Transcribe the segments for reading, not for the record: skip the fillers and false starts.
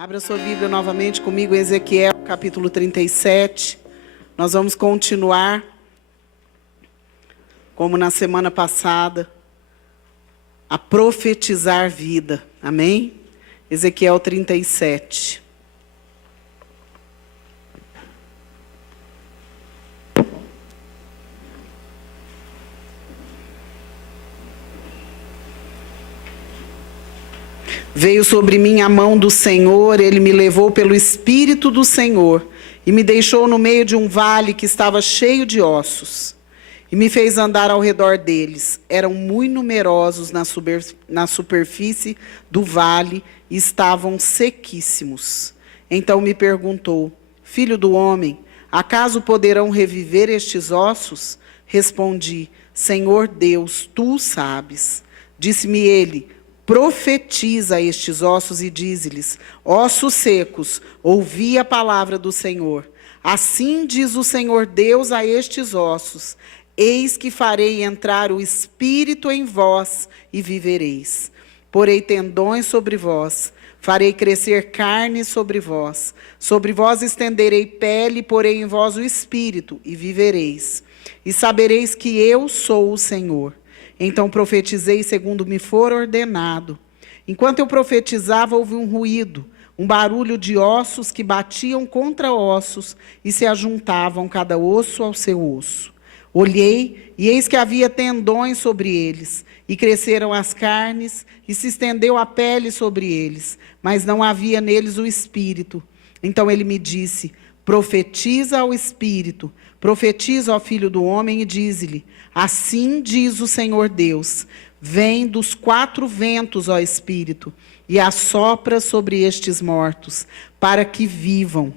Abra sua Bíblia novamente comigo em Ezequiel, capítulo 37. Nós vamos continuar, como na semana passada, a profetizar vida. Amém? Ezequiel 37. Veio sobre mim a mão do Senhor, ele me levou pelo Espírito do Senhor e me deixou no meio de um vale que estava cheio de ossos. E me fez andar ao redor deles. Eram muito numerosos na superfície do vale e estavam sequíssimos. Então me perguntou: Filho do homem, acaso poderão reviver estes ossos? Respondi: Senhor Deus, tu sabes. Disse-me ele: Profetiza a estes ossos e dize-lhes: ossos secos, ouvi a palavra do Senhor. Assim diz o Senhor Deus a estes ossos: eis que farei entrar o Espírito em vós e vivereis. Porei tendões sobre vós, farei crescer carne sobre vós estenderei pele, porei em vós o Espírito e vivereis. E sabereis que eu sou o Senhor. Então profetizei segundo me for ordenado. Enquanto eu profetizava, houve um ruído, um barulho de ossos que batiam contra ossos e se ajuntavam cada osso ao seu osso. Olhei, e eis que havia tendões sobre eles, e cresceram as carnes, e se estendeu a pele sobre eles, mas não havia neles o Espírito. Então ele me disse: profetiza ao Espírito, profetiza ao Filho do homem e dize-lhe: assim diz o Senhor Deus, vem dos quatro ventos, ó Espírito, e assopra sobre estes mortos, para que vivam.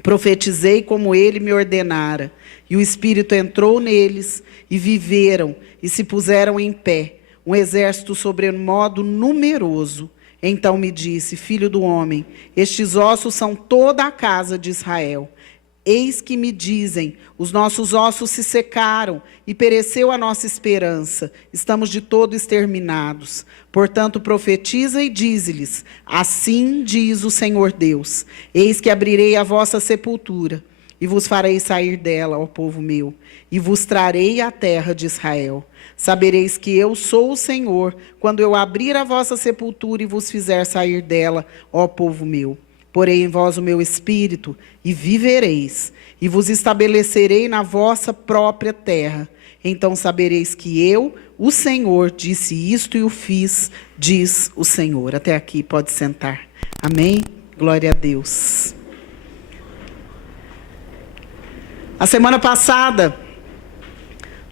Profetizei como ele me ordenara, e o Espírito entrou neles, e viveram, e se puseram em pé, um exército sobremodo numeroso. Então me disse: Filho do homem, estes ossos são toda a casa de Israel. Eis que me dizem: os nossos ossos se secaram e pereceu a nossa esperança. Estamos de todo exterminados. Portanto, profetiza e dize-lhes: assim diz o Senhor Deus: eis que abrirei a vossa sepultura e vos farei sair dela, ó povo meu, e vos trarei à terra de Israel. Sabereis que eu sou o Senhor, quando eu abrir a vossa sepultura e vos fizer sair dela, ó povo meu. Porei em vós o meu espírito, e vivereis, e vos estabelecerei na vossa própria terra. Então sabereis que eu, o Senhor, disse isto e o fiz, diz o Senhor. Até aqui, pode sentar. Amém? Glória a Deus. A semana passada,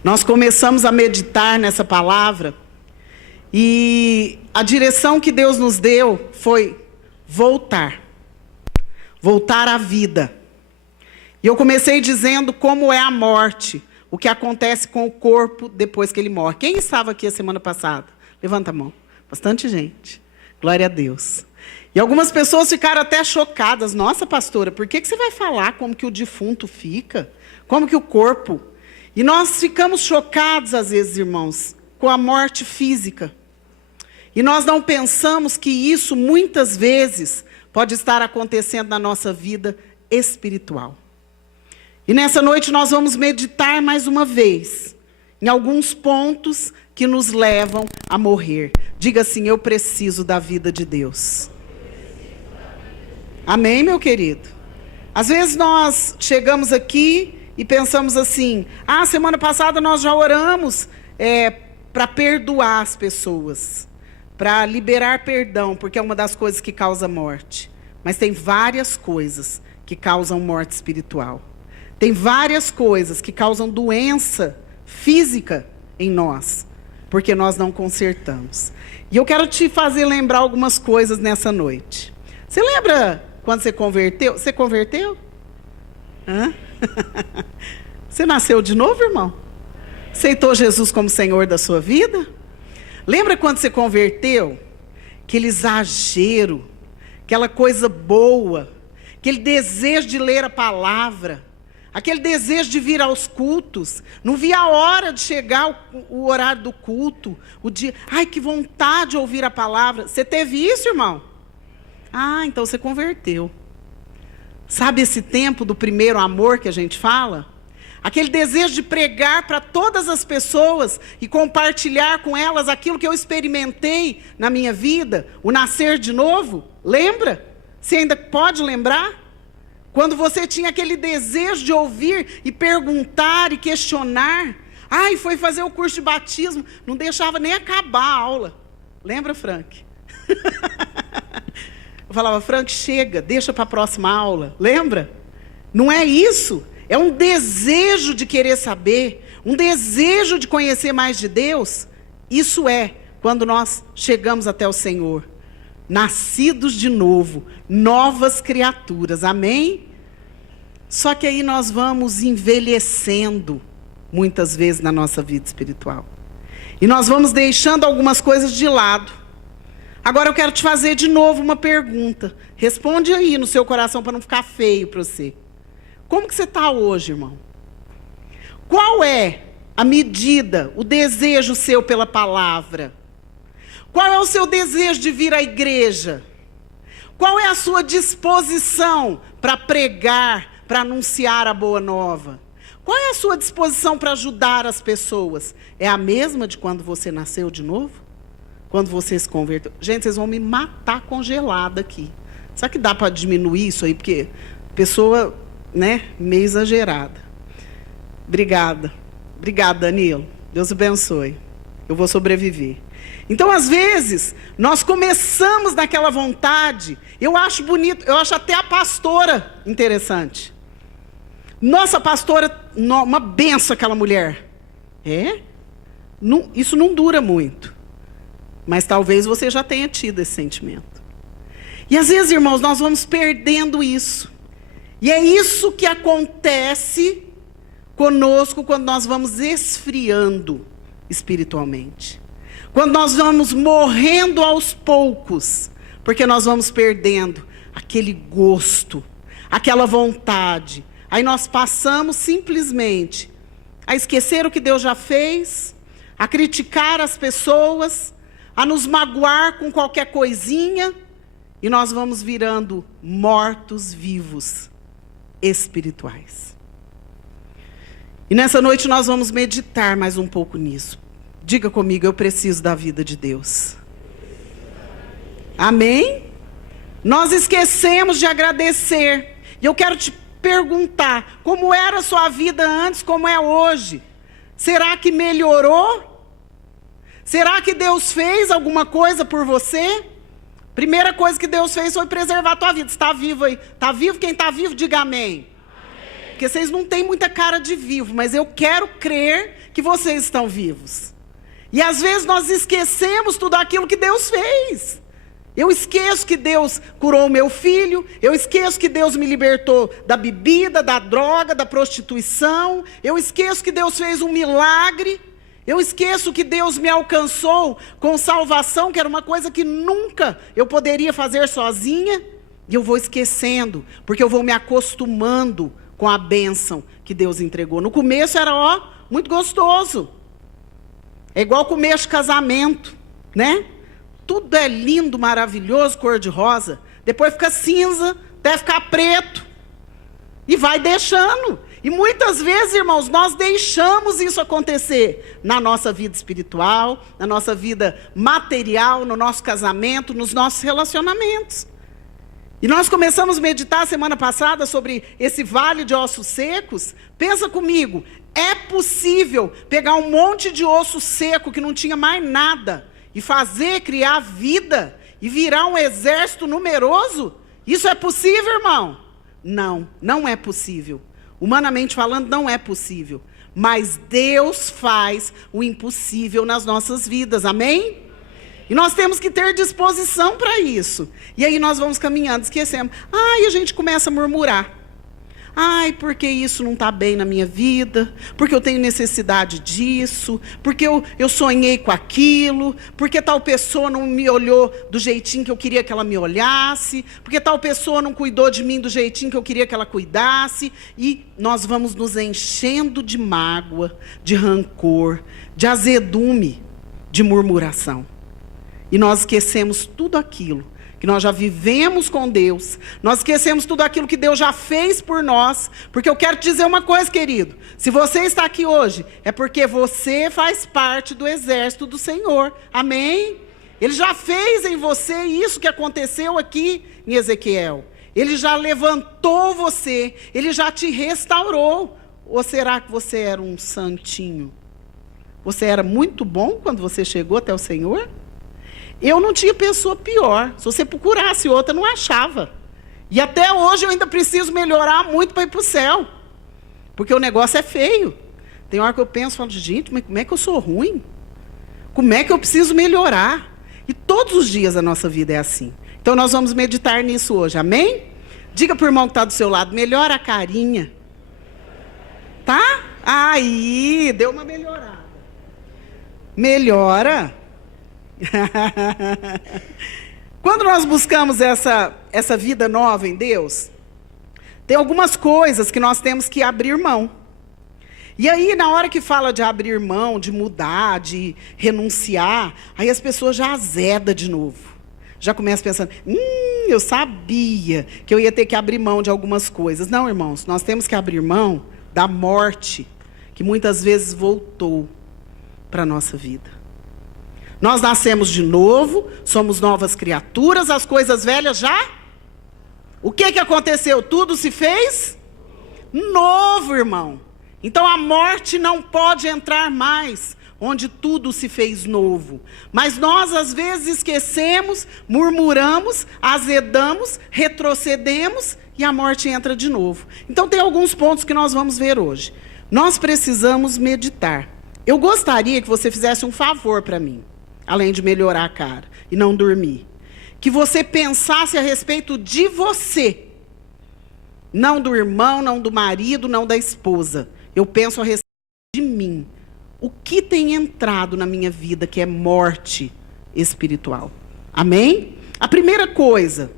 nós começamos a meditar nessa palavra, e a direção que Deus nos deu foi voltar à vida. E eu comecei dizendo como é a morte, o que acontece com o corpo depois que ele morre. Quem estava aqui a semana passada? Levanta a mão. Bastante gente. Glória a Deus. E algumas pessoas ficaram até chocadas. Nossa, pastora, por que você vai falar como que o defunto fica? Como que o corpo... E nós ficamos chocados, às vezes, irmãos, com a morte física. E nós não pensamos que isso, muitas vezes, pode estar acontecendo na nossa vida espiritual. E nessa noite nós vamos meditar mais uma vez em alguns pontos que nos levam a morrer. Diga assim: eu preciso da vida de Deus. Amém, meu querido? Às vezes nós chegamos aqui e pensamos assim: semana passada nós já oramos para perdoar as pessoas, para liberar perdão, porque é uma das coisas que causa morte. Mas tem várias coisas que causam morte espiritual. Tem várias coisas que causam doença física em nós, porque nós não consertamos. E eu quero te fazer lembrar algumas coisas nessa noite. Você lembra quando você converteu? Você converteu? Hã? Você nasceu de novo, irmão? Aceitou Jesus como Senhor da sua vida? Lembra quando você converteu? Aquele exagero, aquela coisa boa, aquele desejo de ler a palavra, aquele desejo de vir aos cultos. Não via a hora de chegar o horário do culto, o dia. Ai, que vontade de ouvir a palavra. Você teve isso, irmão? Ah, então você converteu. Sabe esse tempo do primeiro amor que a gente fala? Aquele desejo de pregar para todas as pessoas e compartilhar com elas aquilo que eu experimentei na minha vida, o nascer de novo. Lembra? Você ainda pode lembrar? Quando você tinha aquele desejo de ouvir e perguntar e questionar. Ai, foi fazer o curso de batismo, não deixava nem acabar a aula. Lembra, Frank? Eu falava, Frank, chega, deixa para a próxima aula. Lembra? Não é isso. É um desejo de querer saber, um desejo de conhecer mais de Deus. Isso é quando nós chegamos até o Senhor. Nascidos de novo, novas criaturas. Amém? Só que aí nós vamos envelhecendo, muitas vezes, na nossa vida espiritual. E nós vamos deixando algumas coisas de lado. Agora eu quero te fazer de novo uma pergunta. Responde aí no seu coração para não ficar feio para você. Como que você está hoje, irmão? Qual é a medida, o desejo seu pela palavra? Qual é o seu desejo de vir à igreja? Qual é a sua disposição para pregar, para anunciar a boa nova? Qual é a sua disposição para ajudar as pessoas? É a mesma de quando você nasceu de novo? Quando você se converteu? Gente, vocês vão me matar congelada aqui. Será que dá para diminuir isso aí? Porque pessoa, né, meio exagerada. Obrigada. Obrigada, Danilo. Deus abençoe. Eu vou sobreviver. Então, às vezes, nós começamos naquela vontade. Eu acho bonito, eu acho até a pastora interessante. Nossa pastora, uma benção aquela mulher. É? Não, isso não dura muito. Mas talvez você já tenha tido esse sentimento. E às vezes, irmãos, nós vamos perdendo isso. E é isso que acontece conosco quando nós vamos esfriando espiritualmente. Quando nós vamos morrendo aos poucos, porque nós vamos perdendo aquele gosto, aquela vontade. Aí nós passamos simplesmente a esquecer o que Deus já fez, a criticar as pessoas, a nos magoar com qualquer coisinha, e nós vamos virando mortos-vivos espirituais. E nessa noite nós vamos meditar mais um pouco nisso. Diga comigo, eu preciso da vida de Deus. Amém? Nós esquecemos de agradecer. E eu quero te perguntar, como era a sua vida antes, como é hoje? Será que melhorou? Será que Deus fez alguma coisa por você? Primeira coisa que Deus fez foi preservar a tua vida. Você está vivo aí? Está vivo? Quem está vivo, diga amém. Porque vocês não têm muita cara de vivo, mas eu quero crer que vocês estão vivos. E às vezes nós esquecemos tudo aquilo que Deus fez. Eu esqueço que Deus curou o meu filho, eu esqueço que Deus me libertou da bebida, da droga, da prostituição, eu esqueço que Deus fez um milagre, eu esqueço que Deus me alcançou com salvação, que era uma coisa que nunca eu poderia fazer sozinha, e eu vou esquecendo, porque eu vou me acostumando com a bênção que Deus entregou. No começo era, muito gostoso. É igual começo de casamento, né? Tudo é lindo, maravilhoso, cor de rosa. Depois fica cinza, até ficar preto. E vai deixando. E muitas vezes, irmãos, nós deixamos isso acontecer na nossa vida espiritual, na nossa vida material, no nosso casamento, nos nossos relacionamentos. E nós começamos a meditar semana passada sobre esse vale de ossos secos. Pensa comigo, é possível pegar um monte de osso seco que não tinha mais nada e criar vida e virar um exército numeroso? Isso é possível, irmão? Não, não é possível. Humanamente falando, não é possível. Mas Deus faz o impossível nas nossas vidas, amém? E nós temos que ter disposição para isso. E aí nós vamos caminhando, esquecemos. E a gente começa a murmurar. Porque isso não está bem na minha vida, porque eu tenho necessidade disso, porque eu sonhei com aquilo, porque tal pessoa não me olhou do jeitinho que eu queria que ela me olhasse, porque tal pessoa não cuidou de mim do jeitinho que eu queria que ela cuidasse, e nós vamos nos enchendo de mágoa, de rancor, de azedume, de murmuração. E nós esquecemos tudo aquilo que nós já vivemos com Deus, nós esquecemos tudo aquilo que Deus já fez por nós, porque eu quero te dizer uma coisa, querido, se você está aqui hoje, é porque você faz parte do exército do Senhor, amém? Ele já fez em você isso que aconteceu aqui em Ezequiel, Ele já levantou você, Ele já te restaurou, ou será que você era um santinho? Você era muito bom quando você chegou até o Senhor? Eu não tinha pessoa pior. Se você procurasse outra, não achava. E até hoje eu ainda preciso melhorar muito para ir para o céu. Porque o negócio é feio. Tem hora que eu penso e falo, gente, mas como é que eu sou ruim? Como é que eu preciso melhorar? E todos os dias a nossa vida é assim. Então nós vamos meditar nisso hoje, amém? Diga para o irmão que está do seu lado, melhora a carinha. Tá? Aí, deu uma melhorada. Melhora. Quando nós buscamos essa vida nova em Deus, tem algumas coisas que nós temos que abrir mão. E aí, na hora que fala de abrir mão, de mudar, de renunciar, aí as pessoas já azedam de novo. Já começam pensando, eu sabia que eu ia ter que abrir mão de algumas coisas. Não, irmãos, nós temos que abrir mão da morte, que muitas vezes voltou para a nossa vida. Nós nascemos de novo, somos novas criaturas, as coisas velhas já... O que aconteceu? Tudo se fez novo, irmão. Então a morte não pode entrar mais, onde tudo se fez novo. Mas nós às vezes esquecemos, murmuramos, azedamos, retrocedemos e a morte entra de novo. Então tem alguns pontos que nós vamos ver hoje. Nós precisamos meditar. Eu gostaria que você fizesse um favor para mim, além de melhorar a cara e não dormir. Que você pensasse a respeito de você. Não do irmão, não do marido, não da esposa. Eu penso a respeito de mim. O que tem entrado na minha vida que é morte espiritual? Amém? A primeira coisa,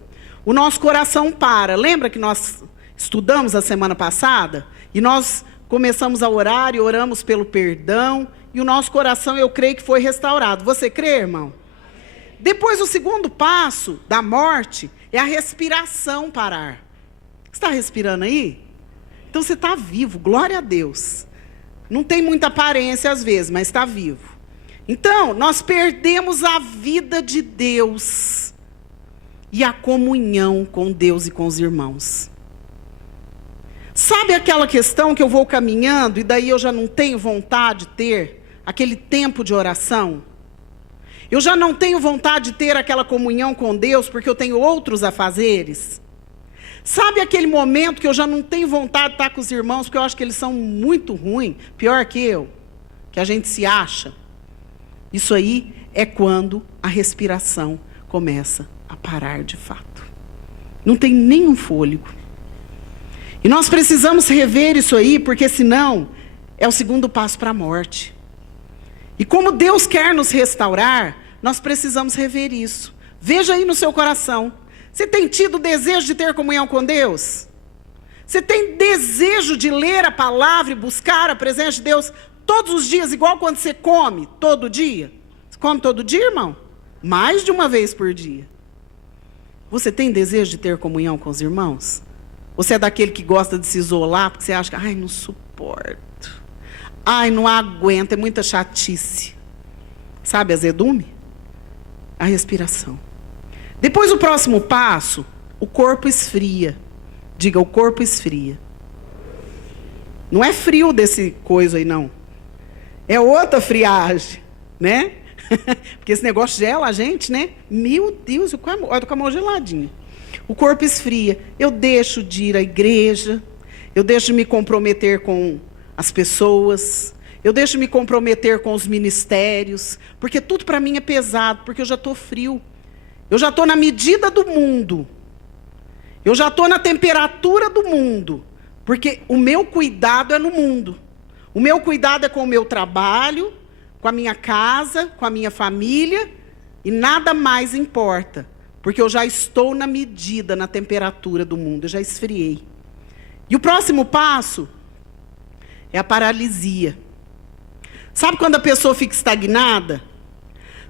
o nosso coração para. Lembra que nós estudamos a semana passada? E nós começamos a orar e oramos pelo perdão. E o nosso coração, eu creio que foi restaurado. Você crê, irmão? Depois, o segundo passo da morte é a respiração parar. Você está respirando aí? Então você está vivo, glória a Deus. Não tem muita aparência às vezes, mas está vivo. Então, nós perdemos a vida de Deus e a comunhão com Deus e com os irmãos. Sabe aquela questão que eu vou caminhando e daí eu já não tenho vontade de ter aquele tempo de oração? Eu já não tenho vontade de ter aquela comunhão com Deus porque eu tenho outros afazeres? Sabe aquele momento que eu já não tenho vontade de estar com os irmãos porque eu acho que eles são muito ruins, pior que eu, que a gente se acha? Isso aí é quando a respiração começa a parar de fato. Não tem nenhum fôlego. E nós precisamos rever isso aí, porque senão é o segundo passo para a morte. E como Deus quer nos restaurar, nós precisamos rever isso. Veja aí no seu coração. Você tem tido desejo de ter comunhão com Deus? Você tem desejo de ler a palavra e buscar a presença de Deus todos os dias, igual quando você come todo dia? Você come todo dia, irmão? Mais de uma vez por dia. Você tem desejo de ter comunhão com os irmãos? Você é daquele que gosta de se isolar, porque você acha que, ai, não suporto. Ai, não aguento, é muita chatice. Sabe azedume? A respiração. Depois o próximo passo, o corpo esfria. Diga, o corpo esfria. Não é frio desse coisa aí, não. É outra friagem, né? Porque esse negócio gela a gente, né? Meu Deus, olha, tô com a mão geladinha. O corpo esfria. Eu deixo de ir à igreja. Eu deixo de me comprometer com as pessoas. Eu deixo de me comprometer com os ministérios. Porque tudo para mim é pesado, porque eu já estou frio. Eu já estou na medida do mundo. Eu já estou na temperatura do mundo. Porque o meu cuidado é no mundo. O meu cuidado é com o meu trabalho, com a minha casa, com a minha família. E nada mais importa. Porque eu já estou na medida, na temperatura do mundo. Eu já esfriei. E o próximo passo é a paralisia. Sabe quando a pessoa fica estagnada?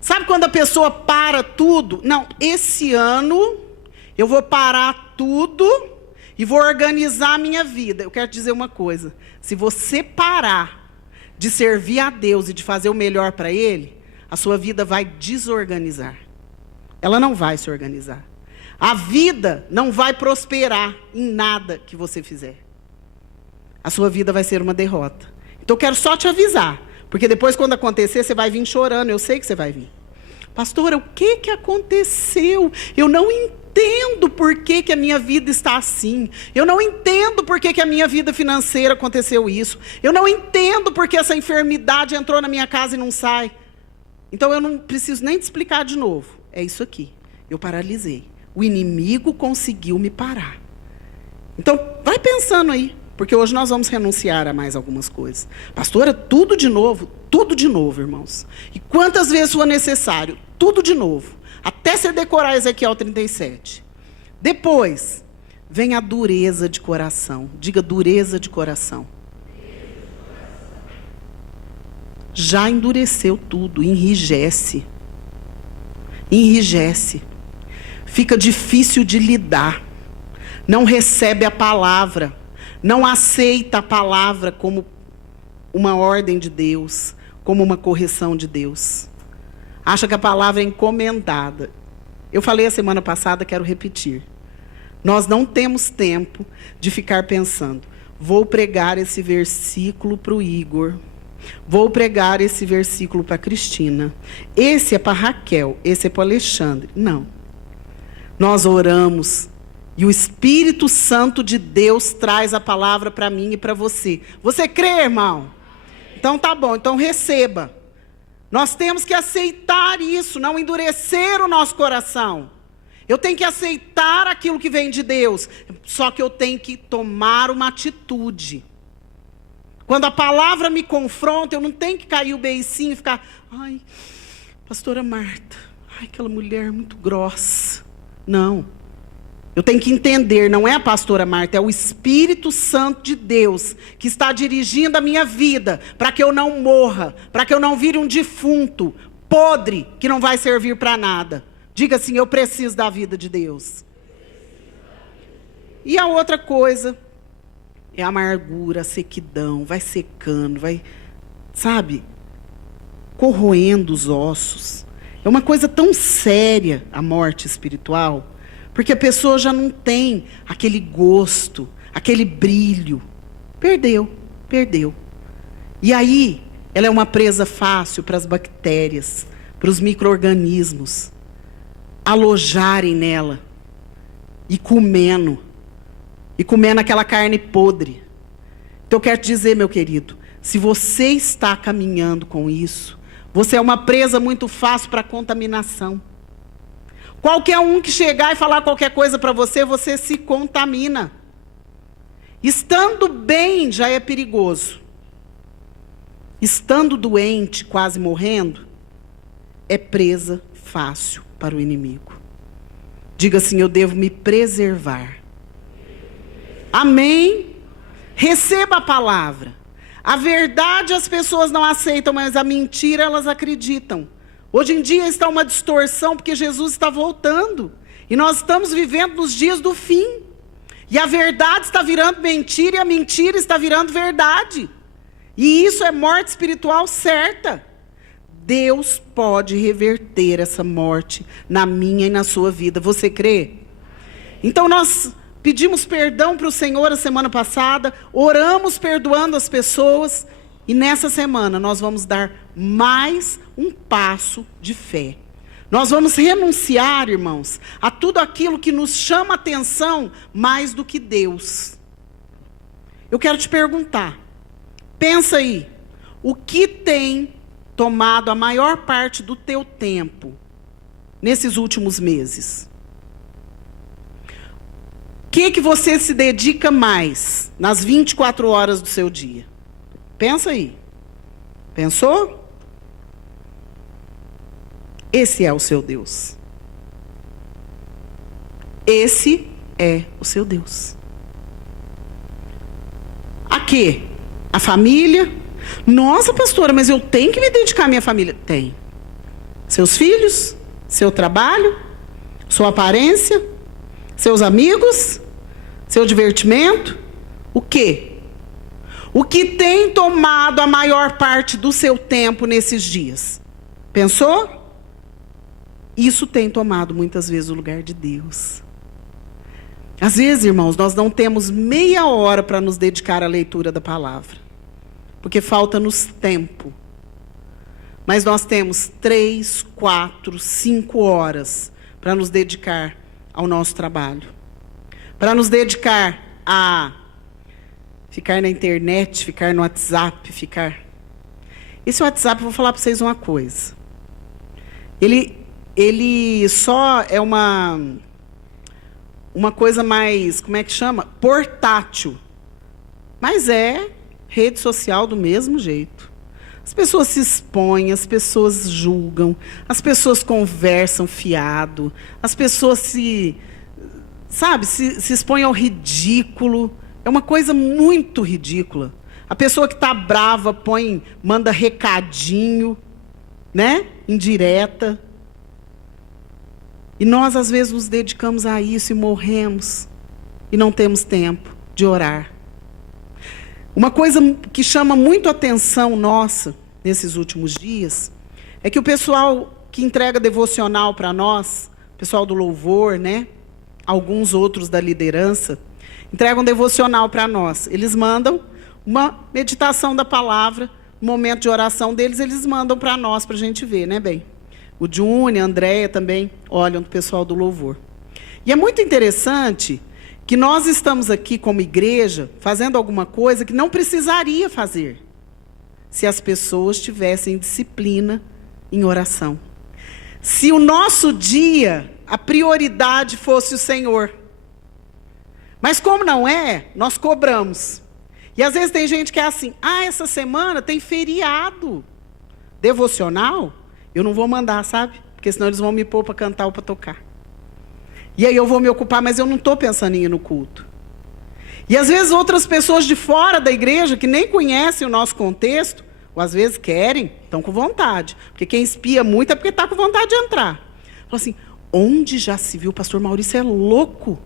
Sabe quando a pessoa para tudo? Não, esse ano eu vou parar tudo e vou organizar a minha vida. Eu quero te dizer uma coisa. Se você parar de servir a Deus e de fazer o melhor para Ele, a sua vida vai desorganizar. Ela não vai se organizar. A vida não vai prosperar em nada que você fizer. A sua vida vai ser uma derrota. Então eu quero só te avisar. Porque depois, quando acontecer, você vai vir chorando. Eu sei que você vai vir. Pastora, o que aconteceu? Eu não entendo por que a minha vida está assim. Eu não entendo por que a minha vida financeira aconteceu isso. Eu não entendo por que essa enfermidade entrou na minha casa e não sai. Então eu não preciso nem te explicar de novo. É isso aqui. Eu paralisei. O inimigo conseguiu me parar. Então, vai pensando aí. Porque hoje nós vamos renunciar a mais algumas coisas. Pastora, tudo de novo, irmãos. E quantas vezes for necessário, tudo de novo. Até você decorar Ezequiel 37. Depois, vem a dureza de coração. Diga dureza de coração. Já endureceu tudo, enrijece. Enrijece. Fica difícil de lidar. Não recebe a palavra. Não aceita a palavra como uma ordem de Deus, como uma correção de Deus. Acha que a palavra é encomendada. Eu falei a semana passada, quero repetir. Nós não temos tempo de ficar pensando, vou pregar esse versículo para o Igor, vou pregar esse versículo para a Cristina, esse é para a Raquel, esse é para o Alexandre. Não. Nós oramos. E o Espírito Santo de Deus traz a palavra para mim e para você. Você crê, irmão? Então tá bom, então receba. Nós temos que aceitar isso, não endurecer o nosso coração. Eu tenho que aceitar aquilo que vem de Deus. Só que eu tenho que tomar uma atitude. Quando a palavra me confronta, eu não tenho que cair o beicinho e ficar... Ai, pastora Marta, ai, aquela mulher muito grossa. Não. Eu tenho que entender, não é a pastora Marta, é o Espírito Santo de Deus que está dirigindo a minha vida para que eu não morra, para que eu não vire um defunto, podre, que não vai servir para nada. Diga assim, eu preciso da vida de Deus. E a outra coisa é a amargura, a sequidão, vai secando, vai, sabe, corroendo os ossos. É uma coisa tão séria a morte espiritual. Porque a pessoa já não tem aquele gosto, aquele brilho. Perdeu. E aí, ela é uma presa fácil para as bactérias, para os micro-organismos alojarem nela e comendo aquela carne podre. Então eu quero te dizer, meu querido, se você está caminhando com isso, você é uma presa muito fácil para a contaminação. Qualquer um que chegar e falar qualquer coisa para você, você se contamina. Estando bem já é perigoso. Estando doente, quase morrendo, é presa fácil para o inimigo. Diga assim, eu devo me preservar. Amém? Receba a palavra. A verdade as pessoas não aceitam, mas a mentira elas acreditam. Hoje em dia está uma distorção porque Jesus está voltando. E nós estamos vivendo nos dias do fim. E a verdade está virando mentira e a mentira está virando verdade. E isso é morte espiritual certa. Deus pode reverter essa morte na minha e na sua vida. Você crê? Então nós pedimos perdão para o Senhor a semana passada, oramos perdoando as pessoas. E nessa semana nós vamos dar mais um passo de fé. Nós vamos renunciar, irmãos, a tudo aquilo que nos chama atenção mais do que Deus. Eu quero te perguntar, pensa aí, o que tem tomado a maior parte do teu tempo nesses últimos meses? O que você se dedica mais nas 24 horas do seu dia? Pensa aí. Pensou? Esse é o seu Deus. Esse é o seu Deus. A quê? A família? Nossa, pastora, mas eu tenho que me dedicar à minha família. Tem. Seus filhos? Seu trabalho? Sua aparência? Seus amigos? Seu divertimento? O quê? O que tem tomado a maior parte do seu tempo nesses dias? Pensou? Isso tem tomado muitas vezes o lugar de Deus. Às vezes, irmãos, nós não temos meia hora para nos dedicar à leitura da palavra, porque falta-nos tempo. Mas nós temos 3, 4, 5 horas para nos dedicar ao nosso trabalho, para nos dedicar a ficar na internet, ficar no WhatsApp, ficar... Esse WhatsApp, eu vou falar para vocês uma coisa. Ele só é uma coisa mais, como é que chama? Portátil. Mas é rede social do mesmo jeito. As pessoas se expõem, as pessoas julgam, as pessoas conversam fiado, as pessoas se expõem ao ridículo. É uma coisa muito ridícula. A pessoa que está brava manda recadinho, né? Indireta. E nós, às vezes, nos dedicamos a isso e morremos. E não temos tempo de orar. Uma coisa que chama muito a atenção nossa, nesses últimos dias, é que o pessoal que entrega devocional para nós, o pessoal do louvor, né? Alguns outros da liderança, entregam devocional para nós. Eles mandam uma meditação da palavra, no momento de oração deles, eles mandam para nós, para a gente ver, né, bem? O Júnior, a Andréia também olham do pessoal do louvor. E é muito interessante que nós estamos aqui como igreja fazendo alguma coisa que não precisaria fazer se as pessoas tivessem disciplina em oração. Se o nosso dia, a prioridade fosse o Senhor. Mas como não é, nós cobramos. E às vezes tem gente que é assim, essa semana tem feriado devocional, eu não vou mandar, sabe? Porque senão eles vão me pôr para cantar ou para tocar. E aí eu vou me ocupar, mas eu não estou pensando em ir no culto. E às vezes outras pessoas de fora da igreja, que nem conhecem o nosso contexto, ou às vezes querem, estão com vontade. Porque quem espia muito é porque está com vontade de entrar. Fala assim, onde já se viu, pastor Maurício é louco?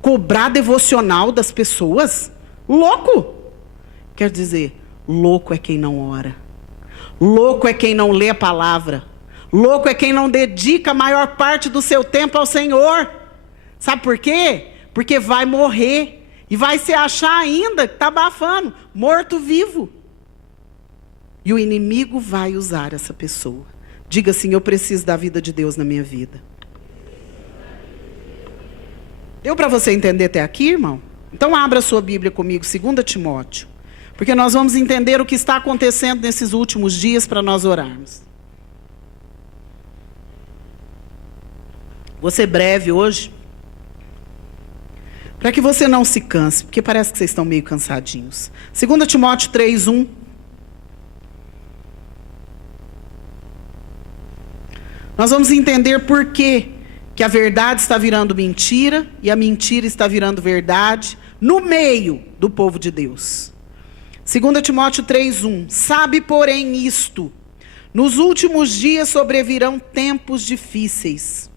Cobrar devocional das pessoas? Louco! Quer dizer, louco é quem não ora. Louco é quem não lê a palavra. Louco é quem não dedica a maior parte do seu tempo ao Senhor. Sabe por quê? Porque vai morrer. E vai se achar ainda que está abafando, morto-vivo. E o inimigo vai usar essa pessoa. Diga assim, eu preciso da vida de Deus na minha vida. Deu para você entender até aqui, irmão? Então abra a sua Bíblia comigo, 2 Timóteo. Porque nós vamos entender o que está acontecendo nesses últimos dias para nós orarmos. Vou ser breve hoje, para que você não se canse, porque parece que vocês estão meio cansadinhos. 2 Timóteo 3:1. Nós vamos entender por que a verdade está virando mentira e a mentira está virando verdade no meio do povo de Deus. 2 Timóteo 3:1. Sabe, porém, isto: nos últimos dias sobrevirão tempos difíceis,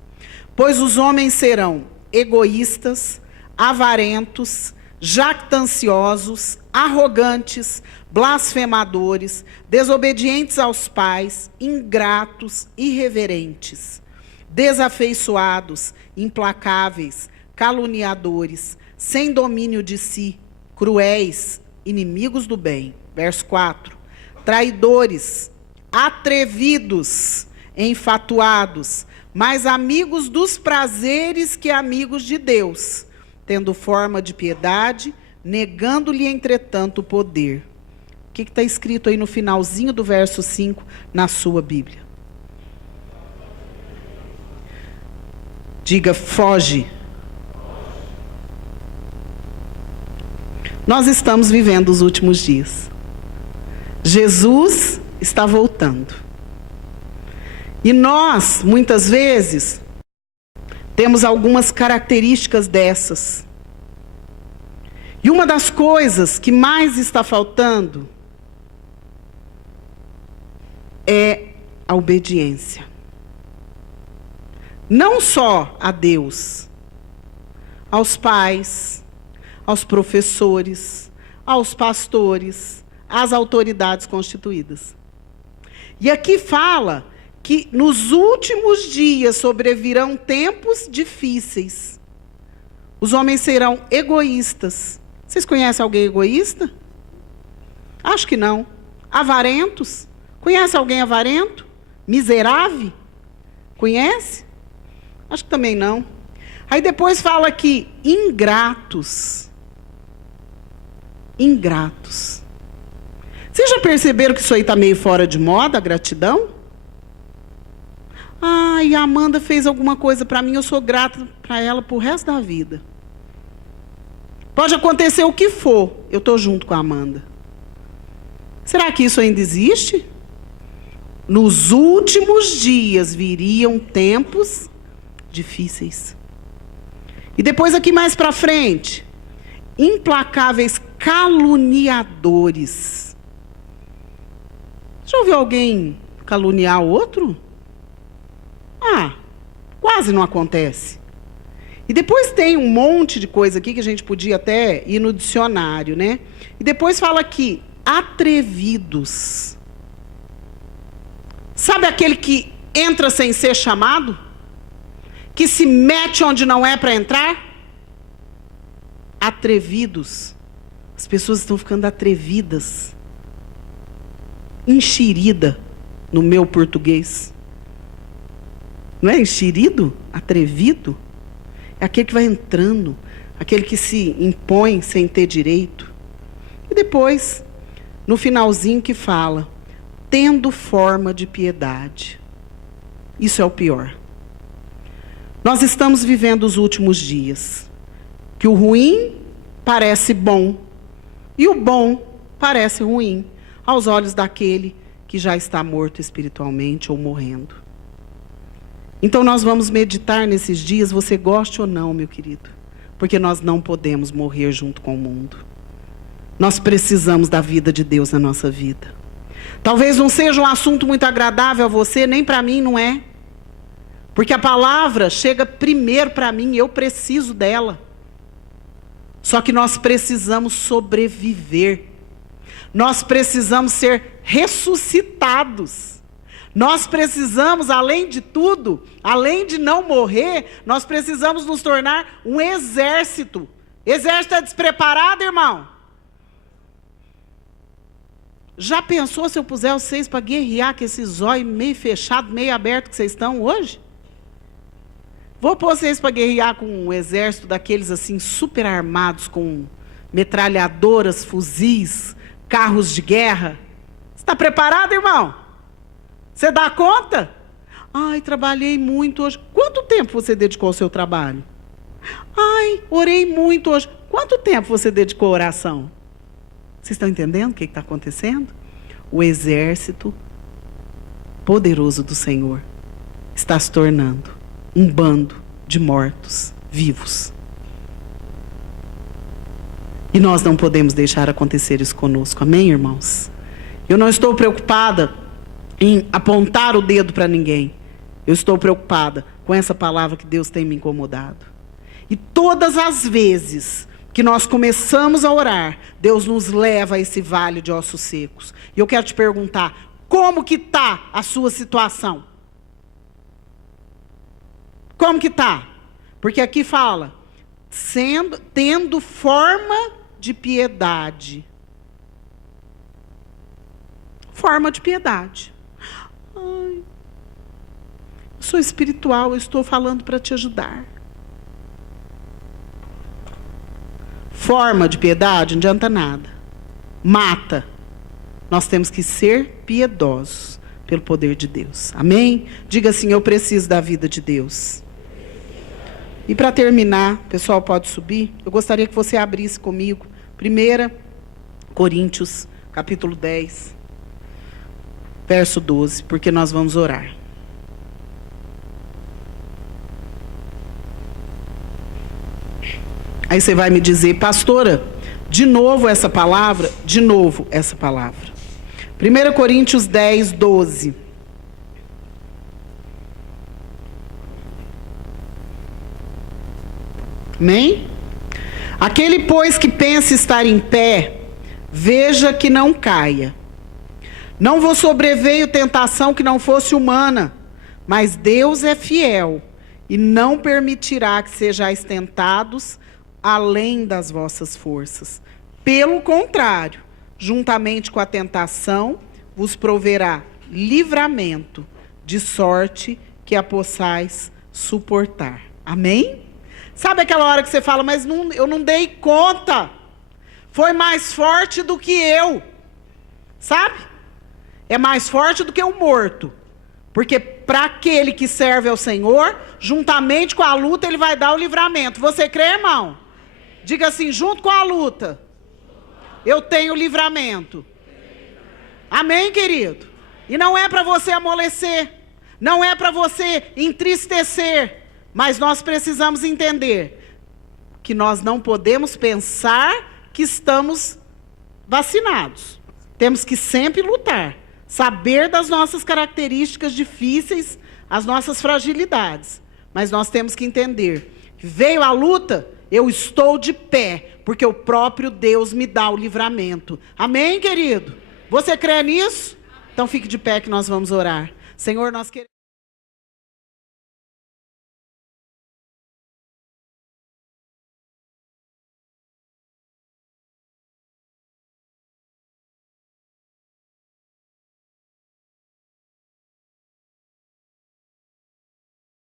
pois os homens serão egoístas, avarentos, jactanciosos, arrogantes, blasfemadores, desobedientes aos pais, ingratos, irreverentes, desafeiçoados, implacáveis, caluniadores, sem domínio de si, cruéis, inimigos do bem. Verso 4. Traidores, atrevidos, enfatuados, mais amigos dos prazeres que amigos de Deus, tendo forma de piedade, negando-lhe, entretanto, o poder. O que está escrito aí no finalzinho do verso 5 na sua Bíblia? Diga, foge. Nós estamos vivendo os últimos dias. Jesus está voltando. E nós, muitas vezes, temos algumas características dessas. E uma das coisas que mais está faltando é a obediência. não só a Deus, aos pais, aos professores, aos pastores, às autoridades constituídas. E aqui fala que nos últimos dias sobrevirão tempos difíceis. Os homens serão egoístas. Vocês conhecem alguém egoísta? Acho que não. Avarentos? Conhece alguém avarento? Miserável? Conhece? Acho que também não. Aí depois fala aqui, ingratos. Ingratos. Vocês já perceberam que isso aí está meio fora de moda, a gratidão? Ai, a Amanda fez alguma coisa para mim, eu sou grata para ela pro resto da vida. Pode acontecer o que for, eu estou junto com a Amanda. Será que isso ainda existe? Nos últimos dias viriam tempos difíceis. E depois aqui mais para frente, implacáveis caluniadores. Já ouviu alguém caluniar o outro? Quase não acontece. E depois tem um monte de coisa aqui que a gente podia até ir no dicionário, né? E depois fala aqui, atrevidos. Sabe aquele que entra sem ser chamado? Que se mete onde não é para entrar? Atrevidos. As pessoas estão ficando atrevidas. Enxerida, no meu português. Não é enxerido? Atrevido? É aquele que vai entrando, aquele que se impõe sem ter direito. E depois, no finalzinho que fala, tendo forma de piedade. Isso é o pior. Nós estamos vivendo os últimos dias, que o ruim parece bom, e o bom parece ruim, aos olhos daquele que já está morto espiritualmente ou morrendo. Então nós vamos meditar nesses dias, você goste ou não, meu querido, porque nós não podemos morrer junto com o mundo. Nós precisamos da vida de Deus na nossa vida. Talvez não seja um assunto muito agradável a você, nem para mim não é. Porque a palavra chega primeiro para mim, eu preciso dela. Só que nós precisamos sobreviver. Nós precisamos ser ressuscitados. Nós precisamos, além de tudo, além de não morrer, nós precisamos nos tornar um exército. Exército é despreparado, irmão? Já pensou se eu puser vocês para guerrear com esses olhos meio fechados, meio abertos que vocês estão hoje? Vou pôr vocês para guerrear com um exército daqueles assim super armados, com metralhadoras, fuzis, carros de guerra. Você está preparado, irmão? Você dá conta? Ai, trabalhei muito hoje. Quanto tempo você dedicou ao seu trabalho? Ai, orei muito hoje. Quanto tempo você dedicou à oração? Vocês estão entendendo o que está acontecendo? O exército poderoso do Senhor está se tornando um bando de mortos vivos. E nós não podemos deixar acontecer isso conosco. Amém, irmãos? Eu não estou preocupada em apontar o dedo para ninguém. Eu estou preocupada com essa palavra que Deus tem me incomodado. E todas as vezes que nós começamos a orar, Deus nos leva a esse vale de ossos secos. E eu quero te perguntar, como que está a sua situação? Como que está? Porque aqui fala, tendo forma de piedade. Forma de piedade. Ai, eu sou espiritual, eu estou falando para te ajudar. Forma de piedade não adianta nada. Mata. Nós temos que ser piedosos pelo poder de Deus. Amém? Diga assim, eu preciso da vida de Deus. E para terminar, o pessoal pode subir, eu gostaria que você abrisse comigo 1 Coríntios, capítulo 10. Verso 12, porque nós vamos orar. Aí você vai me dizer, pastora, de novo essa palavra? De novo essa palavra. 1 Coríntios 10, 12. Amém? Aquele, pois, que pensa estar em pé, veja que não caia. Não vos sobreveio tentação que não fosse humana, mas Deus é fiel e não permitirá que sejais tentados além das vossas forças. Pelo contrário, juntamente com a tentação, vos proverá livramento, de sorte que a possais suportar. Amém? Sabe aquela hora que você fala, mas eu não dei conta, foi mais forte do que eu, sabe? É mais forte do que o morto, porque para aquele que serve ao Senhor, juntamente com a luta, Ele vai dar o livramento. Você crê, irmão? Diga assim, junto com a luta, eu tenho livramento. Amém, querido? E não é para você amolecer, não é para você entristecer, mas nós precisamos entender que nós não podemos pensar que estamos vacinados. Temos que sempre lutar, saber das nossas características difíceis, as nossas fragilidades. Mas nós temos que entender que veio a luta, eu estou de pé, porque o próprio Deus me dá o livramento. Amém, querido? Você crê nisso? Então fique de pé que nós vamos orar. Senhor, nós queremos...